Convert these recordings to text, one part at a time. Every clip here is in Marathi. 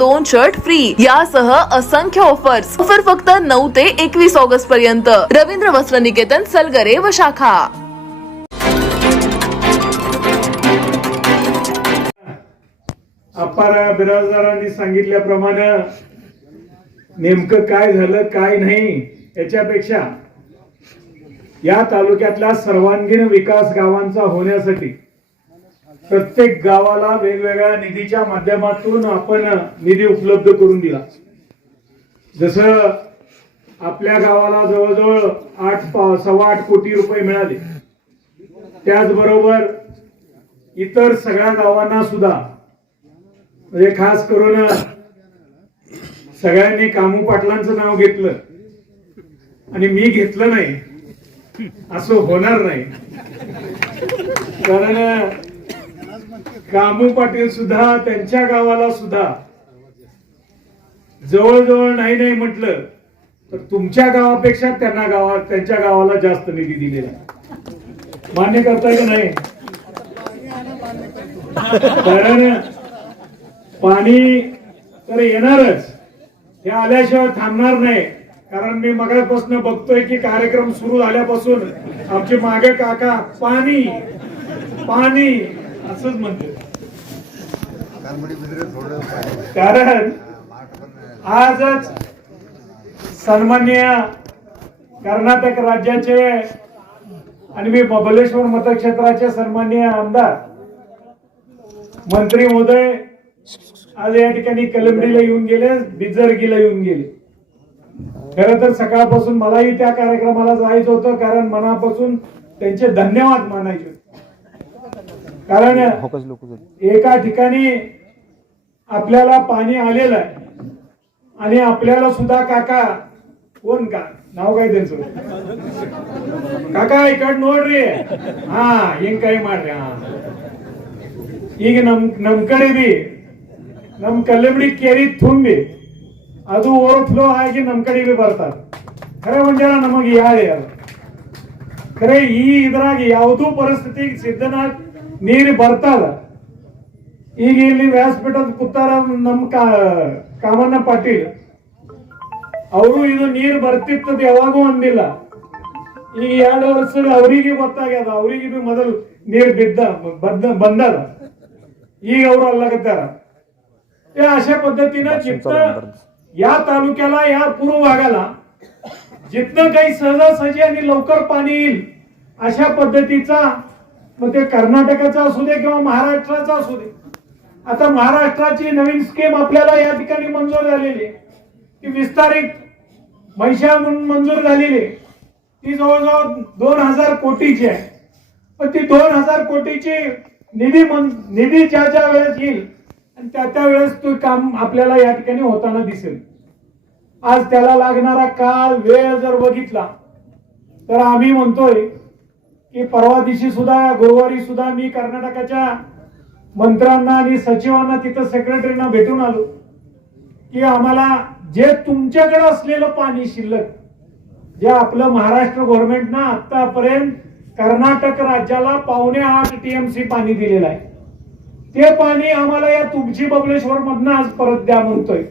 दोन शर्ट फ्री यासह असंख्य ऑफर्स ऑफर फक्त नऊ ते एकवीस ऑगस्ट पर्यंत. रवींद्र वस्त्र निकेतन सलगरे व शाखा. अपार बिराजदारांनी सांगितल्याप्रमाणे नेमकं काय झालं काय नाही याच्यापेक्षा या तालुक्यातला सर्वांगीण विकास गावांचा होण्यासाठी प्रत्येक गावाला वेगवेगळ्या निधीच्या माध्यमातून आपण निधी उपलब्ध करून दिला. जसं आपल्या गावाला जवळजवळ आठ पा- सव्वा आठ कोटी रुपये मिळाले. त्याचबरोबर इतर सगळ्या गावांना सुद्धा म्हणजे खास करून सगळ्यांनी कामू पाटलांचं नाव घेतलं. आणि मी घेतलं नाही. असं होणार नाही. कारण कामू पाटील सुद्धा त्यांच्या गावाला सुद्धा. जवळजवळ नाही नाही म्हटलं तर तुमच्या गावापेक्षा त्यांना गावा त्यांच्या गावाला जास्त निधी दिलेला. मान्य करता की नाही? कारण पाणी तर येणारच. हे आल्याशिवाय थांबणार नाही. कारण मी मगापासून बघतोय की कार्यक्रम सुरू झाल्यापासून आमचे मागे काका पाणी पाणी. असंच म्हणते. कारण आजच सन्माननीय कर्नाटक राज्याचे आणि मी बबलेश्वर मतक्षेत्राचे सन्माननीय आमदार मंत्री महोदय आज या ठिकाणी कलमडीला येऊन गेले बिजरगीला येऊन गेले. खर तर सकाळपासून मलाही त्या कार्यक्रमाला जायचं होतं कारण मनापासून त्यांचे धन्यवाद मानायचे होते. कारण एका ठिकाणी आपल्याला पाणी आलेलं आहे आणि आपल्याला सुद्धा काका कोण का नाव काय त्यांचं ಕಾಕ ಈ ಕಡೆ ನೋಡ್ರಿ ಹಾ ಹಿಂಗ್ ಕೈ ಮಾಡ್ರಿ ಹಾ ಈಗ ನಮ್ ನಮ್ ಕಡೆ ಬಿ ನಮ್ ಕಲ್ಲಂಬಡಿ ಕೆರಿ ತುಂಬಿ ಅದು ಓವರ್ಫ್ಲೋ ಆಗಿ ನಮ್ ಕಡೆ ಬಿ ಬರ್ತಾರ ಖರೆ ಮಂಜಾರ ನಮಗೆ ಯಾರೇ ಅದು ಖರೆ ಈ ಇದ್ರಾಗ ಯಾವುದೂ ಪರಿಸ್ಥಿತಿಗೆ ಸಿದ್ಧನಾಗ್ ನೀರು ಬರ್ತಾವ ಈಗ ಇಲ್ಲಿ ವ್ಯಾಸಪೀಠದ ಕೂತಾರ ನಮ್ ಕಾ ಕಾಮಣ್ಣ ಪಾಟೀಲ್ ಅವರು ಇದು ನೀರು ಬರ್ತಿತ್ತದ ಯಾವಾಗೂ ಅಂದಿಲ್ಲ ಈಗ ಎರಡು ವರ್ಷ ಅವರಿಗೆ ಗೊತ್ತಾಗ್ಯದ ಅವರಿಗೆ ಬಿ ಮೊದಲು ನೀರು ಬಿದ್ದ बंद ಬಂದದ ಈಗ ಅವರು ಅಲ್ಲಗತ್ತಾರ ते अशा पद्धतीनं जिथं या तालुक्याला या पूर्व भागाला जिथनं काही सहजासहजी आणि लवकर पाणी येईल अशा पद्धतीचा मग ते कर्नाटकाचा असू दे किंवा महाराष्ट्राचा असू दे. आता महाराष्ट्राची नवीन स्कीम आपल्याला या ठिकाणी मंजूर झालेली आहे. ती विस्तारित महिषा म्हणून मंजूर झालेली आहे. ती जवळजवळ दोन हजार कोटीची आहे. पण ती दोन हजार कोटीची निधी निधी ज्या ज्या वेळेस येईल आणि त्या त्या वेळेस तो काम आपल्याला या ठिकाणी होताना दिसेल. आज त्याला लागणारा काळ वेळ जर बघितला तर आम्ही म्हणतोय की परवा दिवशी सुद्धा गुरुवारी सुद्धा मी कर्नाटकाच्या मंत्र्यांना आणि सचिवांना तिथं सेक्रेटरीना भेटून आलो की आम्हाला जे तुमच्याकडे असलेलं पाणी शिल्लक जे आपलं महाराष्ट्र गव्हर्नमेंटनं आतापर्यंत कर्नाटक राज्याला पावणे आठ टीएमसी पाणी दिलेलं आहे. ते पाणी आम्हाला या तुमची बबलेश्वर मधनं आज परत द्या म्हणतोय.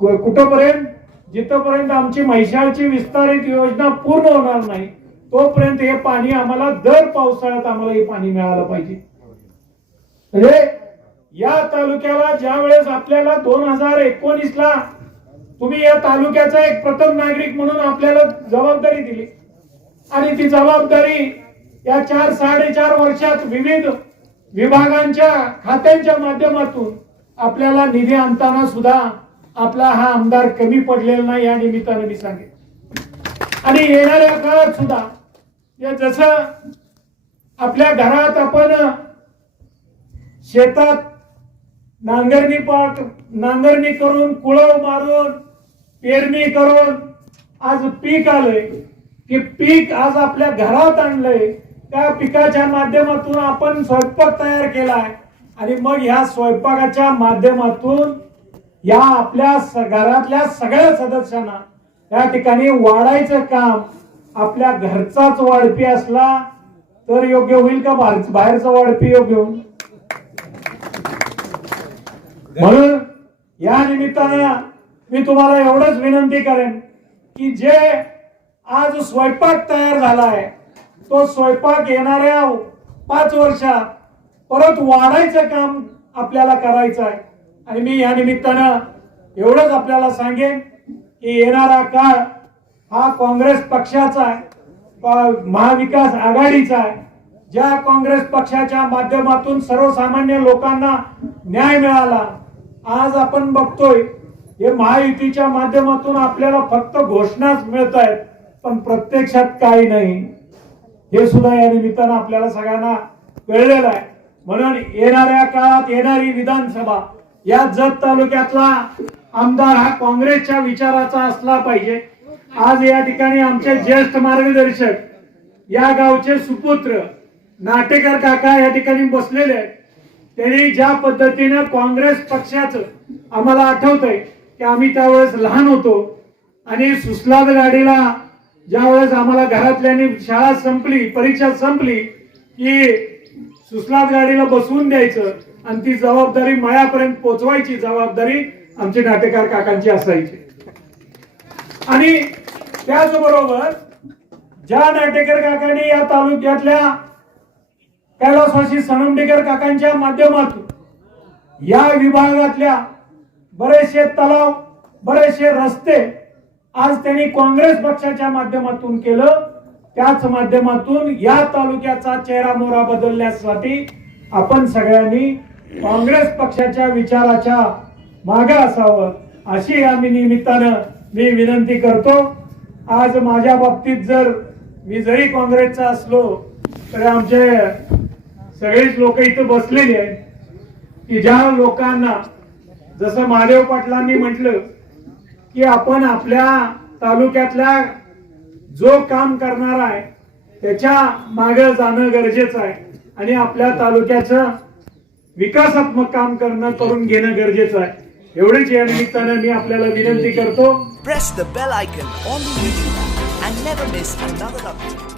कुठंपर्यंत? जिथपर्यंत आमची म्हैसाळची विस्तारित योजना पूर्ण होणार नाही तोपर्यंत हे पाणी आम्हाला दर पावसाळ्यात आम्हाला हे पाणी मिळालं पाहिजे. म्हणजे या तालुक्याला ज्या वेळेस आपल्याला दोन हजार एकोणीस ला तुम्ही या तालुक्याचा एक प्रथम नागरिक म्हणून आपल्याला जबाबदारी दिली. आणि ती जबाबदारी या चार साडेचार वर्षात विविध विभागांच्या खात्यांच्या माध्यमातून आपल्याला निधी आणताना सुद्धा आपला हा आमदार कमी पडलेला नाही या निमित्ताने मी सांगेन. आणि येणाऱ्या काळात सुद्धा या जसं आपल्या घरात आपण शेतात नांगरणी पाक नांगरणी करून कुळव मारून पेरणी करून आज पीक आलंय की पीक आज आपल्या घरात आणलंय. त्या पिकाच्या माध्यमातून आपण स्वयंपाक तयार केलाय. आणि मग ह्या स्वयंपाकाच्या माध्यमातून या आपल्या घरातल्या सगळ्या सदस्यांना या ठिकाणी वाढायचं काम आपल्या घरचाच वाढपी असला तर योग्य होईल का? बाहेरचा वाढपी योग्य होईल? म्हणून या निमित्तानं मी तुम्हाला एवढंच विनंती करेन की जे आज स्वयंपाक तयार झालाय तो स्वयंपाक येणाऱ्या पाच वर्षात परत वाढायचं काम आपल्याला करायचं आहे आणि मी या निमित्तानं एवढंच आपल्याला सांगेन की येणारा काळ हा काँग्रेस पक्षाचा आहे महाविकास आघाडीचा आहे. ज्या काँग्रेस पक्षाच्या माध्यमातून सर्वसामान्य लोकांना न्याय मिळाला आज आपण बघतोय हे महायुतीच्या माध्यमातून आपल्याला फक्त घोषणाच मिळत आहेत पण प्रत्यक्षात काही नाही. हे सुद्धा या निमित्तानं आपल्याला सगळ्यांना कळलेलं आहे. म्हणून येणाऱ्या काळात येणारी विधानसभा या जत तालुक्यातला आमदार हा काँग्रेसच्या विचाराचा असला पाहिजे. आज या ठिकाणी आमचे ज्येष्ठ मार्गदर्शक या गावचे सुपुत्र नाटेकर काका या ठिकाणी बसलेले आहेत. त्यांनी ज्या पद्धतीनं काँग्रेस पक्षाचं आम्हाला आठवतंय की आम्ही त्यावेळेस लहान होतो आणि सुस्लाद गाडीला ज्यावेळेस आम्हाला घरातल्यांनी शाळा संपली परीक्षा संपली की सुस्लाद गाडीला बसवून द्यायचं आणि ती जबाबदारी मळ्यापर्यंत पोचवायची जबाबदारी आमचे नाटेकार काकांची असायचे. आणि त्याचबरोबर ज्या नाटेकर काकांनी या तालुक्यातल्या कैलासवासी सनमडेकर काकांच्या माध्यमातून या विभागातल्या बरेचसे तलाव बरेचसे रस्ते आज त्यांनी काँग्रेस पक्षाच्या माध्यमातून केलं. त्याच माध्यमातून या तालुक्याचा चेहरा मोहरा बदलण्यासाठी आपण सगळ्यांनी काँग्रेस पक्षाच्या विचाराच्या मागं असावं. अशी आम्ही निमित्तानं मी विनंती करतो. आज माझ्या बाबतीत जर मी जरी काँग्रेसचा असलो तरी आमचे सगळेच लोक इथं बसलेले आहेत. की ज्या लोकांना जसं महादेव पाटलांनी म्हटलं की आपण आपल्या तालुक्यातल्या जो काम करणार आहे त्याच्यामागे जाणं गरजेचं आहे. आणि आपल्या तालुक्याचं विकासात्मक काम करणं करून घेणं गरजेचं आहे. एवढीच या निमित्तानं मी आपल्याला विनंती करतो press the bell icon on the YouTube app and never miss another update.